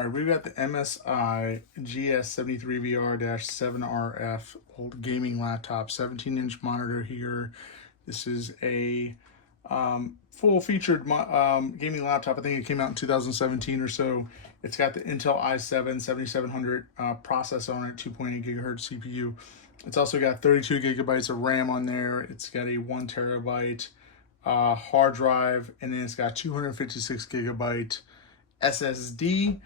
All right, we've got the MSI GS73VR-7RF old gaming laptop, 17-inch monitor here. This is a full-featured gaming laptop. I think it came out in 2017 or so. It's got the Intel i7 7700 processor on it, 2.8 gigahertz CPU. It's also got 32 gigabytes of RAM on there. It's got a 1 terabyte hard drive, and then it's got 256 gigabyte SSD.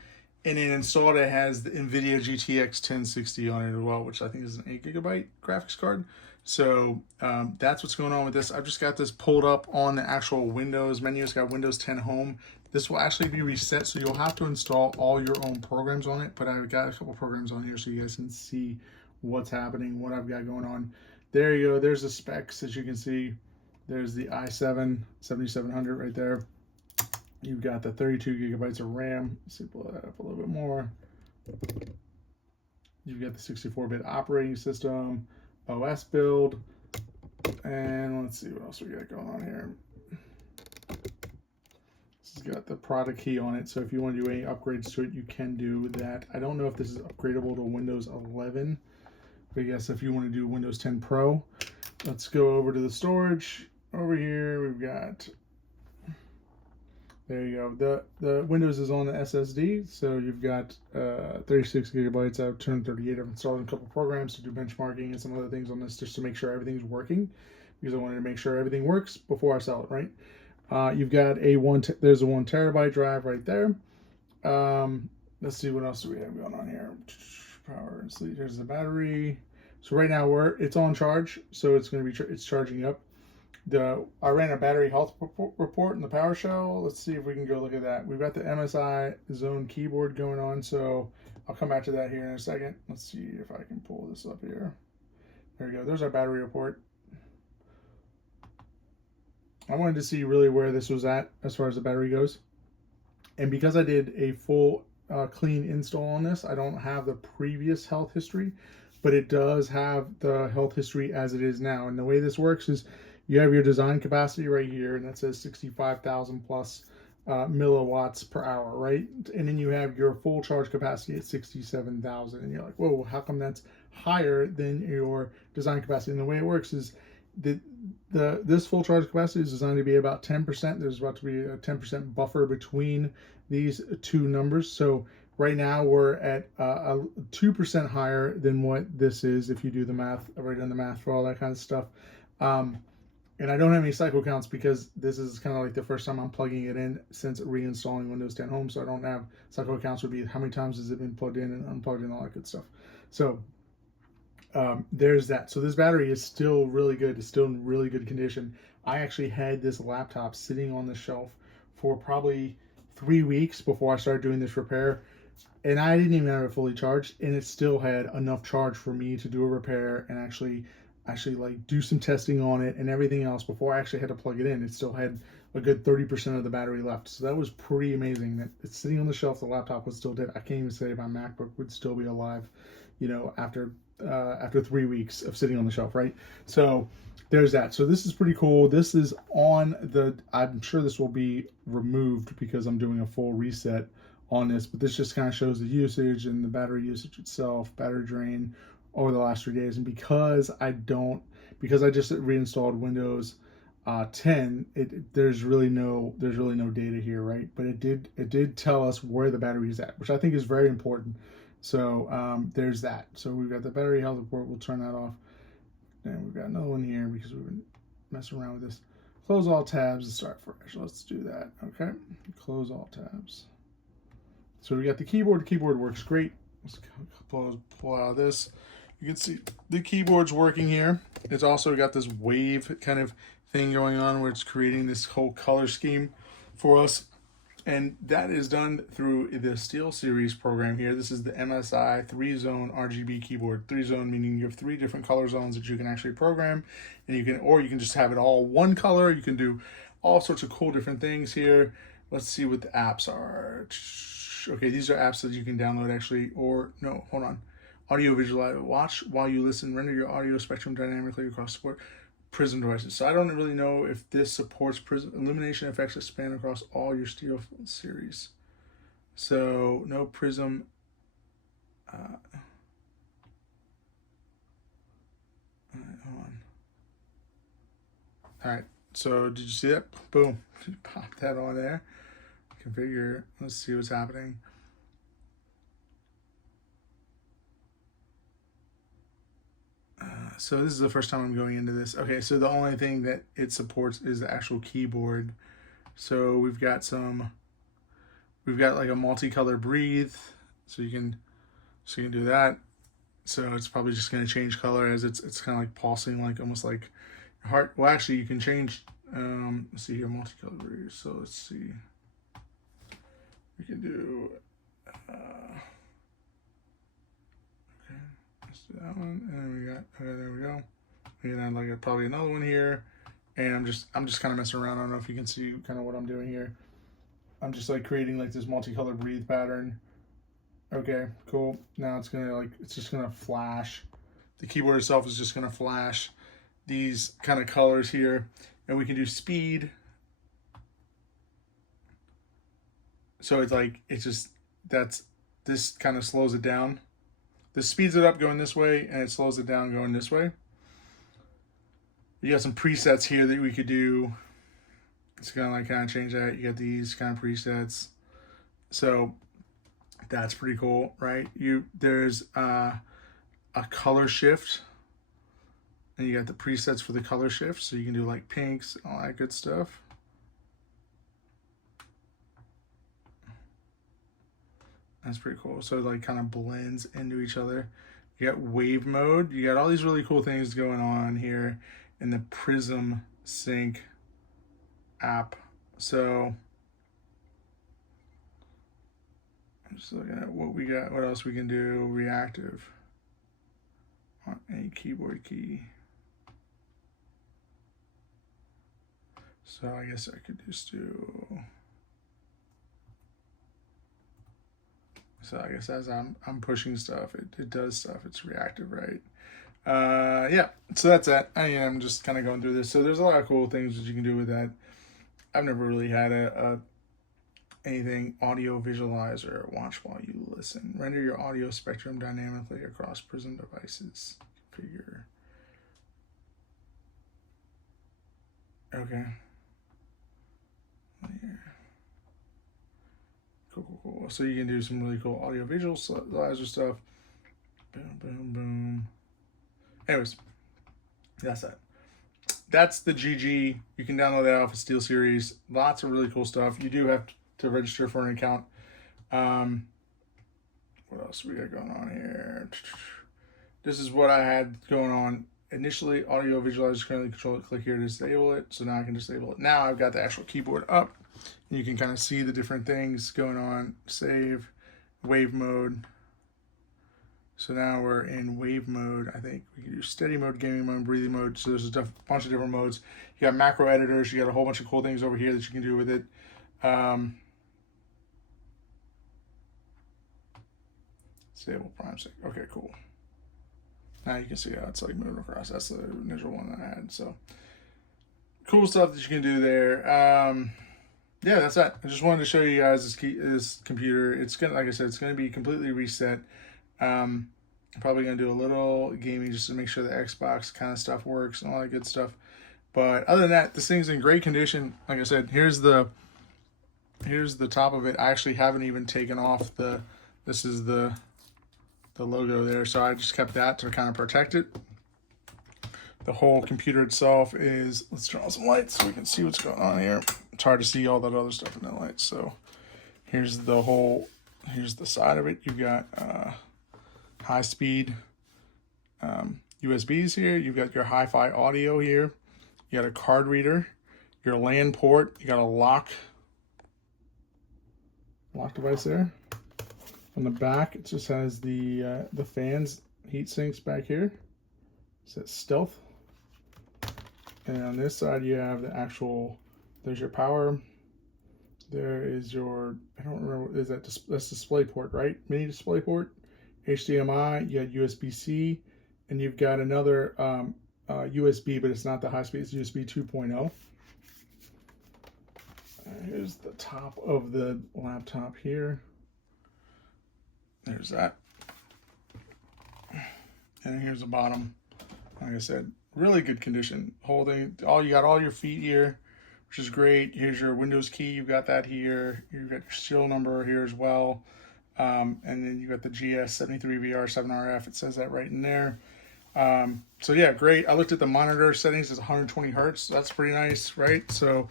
And then installed, it has the NVIDIA GTX 1060 on it as well, which I think is an 8 gigabyte graphics card. So that's what's going on with this. I've just got this pulled up on the actual Windows menu. It's got Windows 10 Home. This will actually be reset, so you'll have to install all your own programs on it. But I've got a couple programs on here so you guys can see what's happening, what I've got going on. There you go. There's the specs, as you can see. There's the i7 7700 right there. You've got the 32 gigabytes of RAM. Let's see, pull that up a little bit more. You've got the 64-bit operating system, OS build, and let's see what else we got going on here. This has got the product key on it, so if you want to do any upgrades to it, you can do that. I don't know if this is upgradable to Windows 11, but I guess if you want to do Windows 10 Pro. Let's go over to the storage. Over here, we've got... There you go. The Windows is on the SSD, so you've got 36 gigabytes. I've turned 38. I've installed a couple programs to do benchmarking and some other things on this just to make sure everything's working, because I wanted to make sure everything works before I sell it, right? You've got there's a 1 terabyte drive right there. Let's see what else do we have going on here. Power and sleep. Here's the battery. So right now it's on charge, so it's going to be it's charging up. I ran a battery health report in the PowerShell. Let's see if we can go look at that. We've got the MSI Zone keyboard going on, so I'll come back to that here in a second. Let's see if I can pull this up here. There we go. There's our battery report. I wanted to see really where this was at as far as the battery goes. And because I did a full clean install on this, I don't have the previous health history, but it does have the health history as it is now. And the way this works is you have your design capacity right here, and that says 65,000 plus milliwatts per hour, right? And then you have your full charge capacity at 67,000, and you're like, whoa, how come that's higher than your design capacity? And the way it works is this full charge capacity is designed to be about 10%. There's about to be a 10% buffer between these two numbers. So right now we're at a 2% higher than what this is if you do the math. I've already done the math for all that kind of stuff. And I don't have any cycle counts because this is kind of like the first time I'm plugging it in since reinstalling Windows 10 Home. So I don't have cycle counts. Would be how many times has it been plugged in and unplugged and all that good stuff. So there's that. So this battery is still really good. It's still in really good condition. I actually had this laptop sitting on the shelf for probably 3 weeks before I started doing this repair. And I didn't even have it fully charged, and it still had enough charge for me to do a repair and actually like do some testing on it and everything else before I actually had to plug it in. It still had a good 30% of the battery left. So that was pretty amazing that it's sitting on the shelf. The laptop was still dead. I can't even say my MacBook would still be alive, you know, after 3 weeks of sitting on the shelf, right? So there's that. So this is pretty cool. This is on I'm sure this will be removed because I'm doing a full reset on this, but this just kind of shows the usage and the battery usage itself, battery drain over the last 3 days. And because I just reinstalled Windows 10, there's really no data here, right? But it did tell us where the battery is at, which I think is very important. So there's that. So we've got the battery health report. We'll turn that off, and we've got another one here because we've been messing around with this. Close all tabs and start fresh. Let's do that. Okay, close all tabs. So we got the keyboard. The keyboard works great. Let's pull out of this. You can see the keyboard's working here. It's also got this wave kind of thing going on where it's creating this whole color scheme for us. And that is done through the SteelSeries program here. This is the MSI 3-zone RGB keyboard. 3-zone meaning you have 3 different color zones that you can actually program. And you can just have it all one color. You can do all sorts of cool different things here. Let's see what the apps are. Okay, these are apps that you can download actually, or no, hold on. Audio visualize, watch while you listen, render your audio spectrum dynamically across support Prism devices. So I don't really know if this supports Prism illumination effects that span across all your SteelSeries. So no prism. Hold on. All right. So did you see that? Boom. Pop that on there. Configure. Let's see what's happening. So this is the first time I'm going into this. Okay, so the only thing that it supports is the actual keyboard. So we've got like a multicolor breathe, so you can do that. So it's probably just going to change color as it's kind of like pulsing, like almost like heart. Well, actually, you can change. Let's see here, multicolor breathe. So let's see. We can do. Okay, let's do that one, and then we got. Okay, there we go. And then like probably another one here, and I'm just kind of messing around. I don't know if you can see kind of what I'm doing here. I'm just like creating like this multicolor breathe pattern. Okay, cool. Now it's just gonna flash. The keyboard itself is just gonna flash these kind of colors here, and we can do speed. So this kind of slows it down. This speeds it up going this way, and it slows it down going this way. You got some presets here that we could do. It's gonna kind of change that. You got these kind of presets. So that's pretty cool, right? There's a color shift, and you got the presets for the color shift, so you can do like pinks, all that good stuff. That's pretty cool. So it like kind of blends into each other. You got wave mode. You got all these really cool things going on here in the Prism Sync app. So I'm just looking at what we got, what else we can do. Reactive on any keyboard key. So I guess I could just do. So I guess as I'm pushing stuff, it does stuff. It's reactive, right? Yeah, so that's that. I'm just kind of going through this. So there's a lot of cool things that you can do with that. I've never really had anything audio visualizer. Watch while you listen. Render your audio spectrum dynamically across Prism devices. Configure. Okay. Here. Cool. So you can do some really cool audio visualizer stuff. Boom, boom, boom. Anyways, that's that. That's the GG. You can download that off of SteelSeries. Lots of really cool stuff. You do have to register for an account. What else we got going on here? This is what I had going on initially. Audio visualizer currently controlled. Click here to disable it. So now I can disable it. Now I've got the actual keyboard up. And you can kind of see the different things going on. Save, wave mode. So now we're in wave mode. I think we can do steady mode, gaming mode, breathing mode. So there's a bunch of different modes. You got macro editors. You got a whole bunch of cool things over here that you can do with it. Disable prime sync. Okay, cool. Now you can see how it's like moving across. That's the initial one that I had. So cool stuff that you can do there. Yeah, that's that. I just wanted to show you guys this computer. It's gonna, like I said, it's gonna be completely reset. I'm probably gonna do a little gaming just to make sure the Xbox kind of stuff works and all that good stuff. But other than that, this thing's in great condition. Like I said, here's the top of it. I actually haven't even taken off this is the logo there, so I just kept that to kind of protect it. The whole computer itself is, let's turn on some lights so we can see what's going on here. It's hard to see all that other stuff in the lights. So here's the side of it. You've got high speed USBs here. You've got your HiFi audio here. You got a card reader, your LAN port. You got a lock device there. On the back, it just has the fans, heat sinks back here. It says stealth. And on this side, you have the actual, there's your power. There is your, I don't remember, is that, that's DisplayPort, right? Mini-DisplayPort, HDMI, you got USB-C, and you've got another USB, but it's not the high speed, it's USB 2.0. Here's the top of the laptop here. There's that. And here's the bottom. Like I said, really good condition. Holding you got all your feet here, which is great. Here's your Windows key. You've got that here. You've got your serial number here as well. And then you got the GS73VR-7R. It says that right in there. So yeah, great. I looked at the monitor settings. It's 120 hertz. That's pretty nice, right? So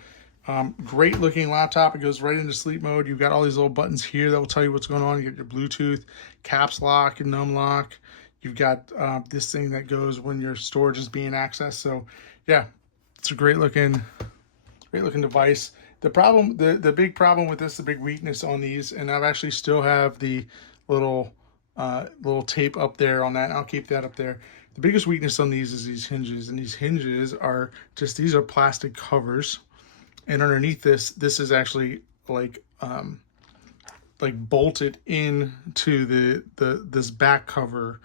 great looking laptop. It goes right into sleep mode. You've got all these little buttons here that will tell you what's going on. You get your Bluetooth, caps lock, and num lock. You've got this thing that goes when your storage is being accessed. So yeah, it's a great looking device. The big problem with this, the big weakness on these, and I've actually still have the little tape up there on that, and I'll keep that up there. The biggest weakness on these is these hinges, and these hinges are just, these are plastic covers, and underneath this is actually like bolted into this back cover,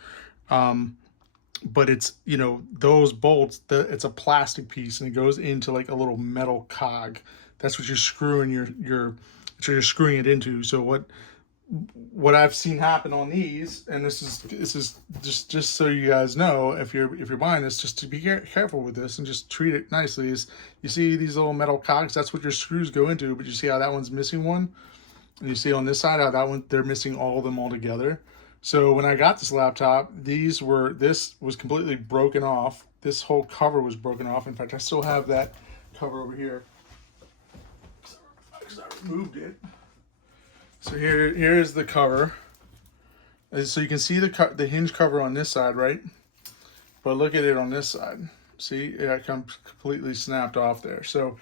but it's, you know, those bolts, it's a plastic piece, and it goes into like a little metal cog. That's what you're screwing you're screwing it into. So what I've seen happen on these, and this is just so you guys know, if you're buying this, just to be careful with this and just treat it nicely, is you see these little metal cogs, that's what your screws go into, but you see how that one's missing one, and you see on this side how that one, they're missing all of them all together. So when I got this laptop, this was completely broken off. This whole cover was broken off. In fact, I still have that cover over here because I removed it. So here's the cover. So you can see the hinge cover on this side, right? But look at it on this side. See, it comes completely snapped off there. So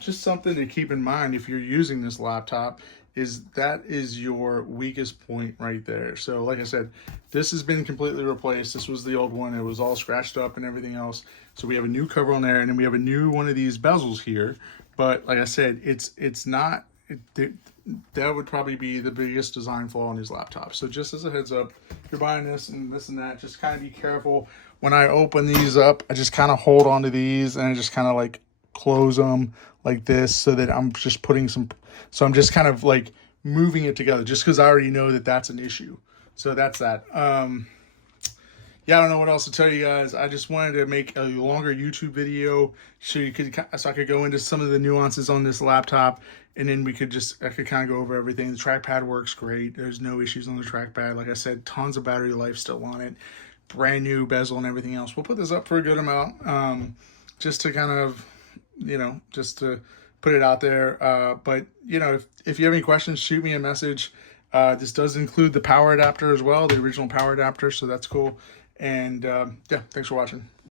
just something to keep in mind if you're using this laptop, is that is your weakest point right there. So like I said, this has been completely replaced. This was the old one. It was all scratched up and everything else. So we have a new cover on there, and then we have a new one of these bezels here. But like I said, that would probably be the biggest design flaw on these laptops. So just as a heads up, if you're buying this and that, just kind of be careful. When I open these up, I just kind of hold onto these, and I just kind of like close them like this, so that I'm just putting some, so I'm just kind of like moving it together, just because I already know that that's an issue. So that's that. Yeah, I don't know what else to tell you guys. I just wanted to make a longer YouTube video so I could go into some of the nuances on this laptop, and then I could kind of go over everything. The trackpad works great. There's no issues on the trackpad. Like I said, tons of battery life still on it. Brand new bezel and everything else. We'll put this up for a good amount, just to kind of, you know, just to put it out there. But you know, if you have any questions, shoot me a message. This does include the power adapter as well, the original power adapter, so that's cool. And yeah, thanks for watching.